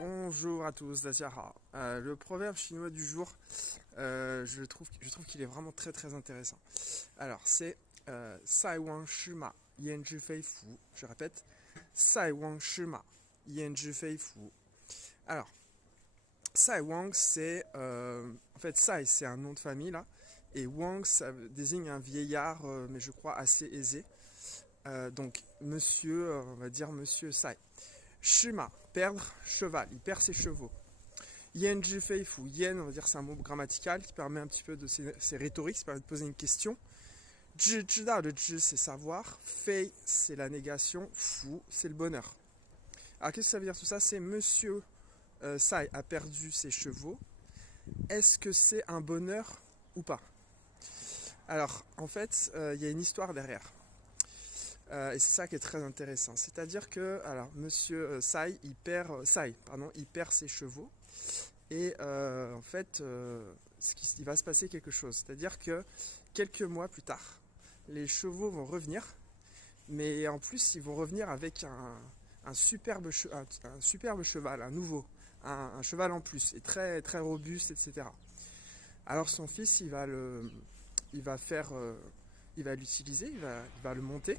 Bonjour à tous, le proverbe chinois du jour, je trouve qu'il est vraiment très très intéressant. Alors c'est Sai Wang Shima Yan Zhi Fei Fu. Je répète, Sai Wang Shima Yan Zhi Fei Fu. Alors, Sai Wang c'est en fait Sai c'est un nom de famille là, et Wang ça désigne un vieillard, mais je crois assez aisé. Donc monsieur, on va dire monsieur Sai. Shima, perdre, cheval, il perd ses chevaux. Yan Zhi Fei Fu, yen, on va dire c'est un mot grammatical qui permet un petit peu de, c'est rhétorique, ça permet de poser une question. Zhi, le zhi c'est savoir, fei c'est la négation, fu c'est le bonheur. Alors qu'est-ce que ça veut dire tout ça? C'est monsieur Sai a perdu ses chevaux. Est-ce que c'est un bonheur ou pas? Alors en fait, il y a une histoire derrière. Et c'est ça qui est très intéressant. C'est-à-dire que, alors, monsieur Sai, il perd ses chevaux. Et en fait, il va se passer quelque chose. C'est-à-dire que quelques mois plus tard, les chevaux vont revenir. Mais en plus, ils vont revenir avec un superbe cheval, un nouveau. Un cheval en plus, et très, très robuste, etc. Alors son fils, il va l'utiliser, il va le monter.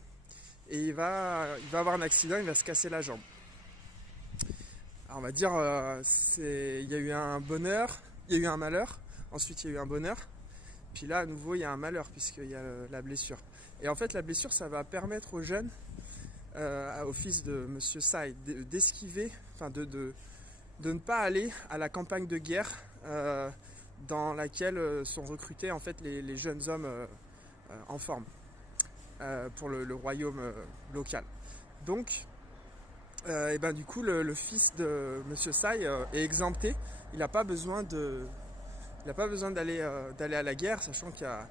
Et il va avoir un accident, il va se casser la jambe. Alors on va dire, il y a eu un bonheur, il y a eu un malheur, ensuite il y a eu un bonheur, puis là à nouveau il y a un malheur puisqu'il y a la blessure. Et en fait la blessure ça va permettre aux jeunes, au fils de monsieur Sai, d'esquiver, de ne pas aller à la campagne de guerre dans laquelle sont recrutés en fait les jeunes hommes en forme. Pour le royaume local. Donc, et ben, du coup, le fils de monsieur Sai est exempté. Il n'a pas besoin d'aller à la guerre, sachant qu'il y a,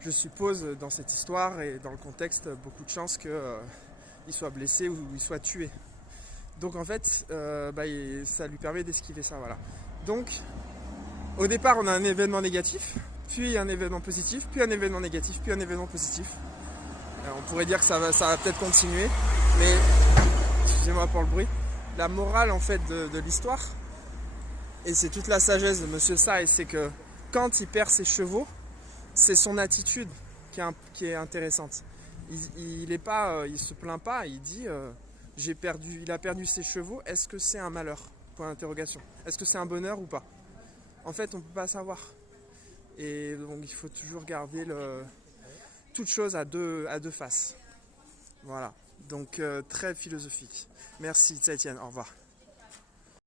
je suppose, dans cette histoire et dans le contexte, beaucoup de chances qu'il soit blessé ou il soit tué. Donc en fait, ça lui permet d'esquiver ça. Voilà. Donc, au départ, on a un événement négatif, puis un événement positif, puis un événement négatif, puis un événement positif. On pourrait dire que ça va peut-être continuer, mais excusez-moi pour le bruit. La morale en fait de l'histoire, et c'est toute la sagesse de monsieur Sai, c'est que quand il perd ses chevaux, c'est son attitude qui est intéressante. Il se plaint pas, il dit il a perdu ses chevaux, est-ce que c'est un malheur? Point d'interrogation. Est-ce que c'est un bonheur ou pas? En fait, on ne peut pas savoir. Et donc il faut toujours garder toute chose à deux faces. Voilà. Donc très philosophique. Merci Étienne, au revoir.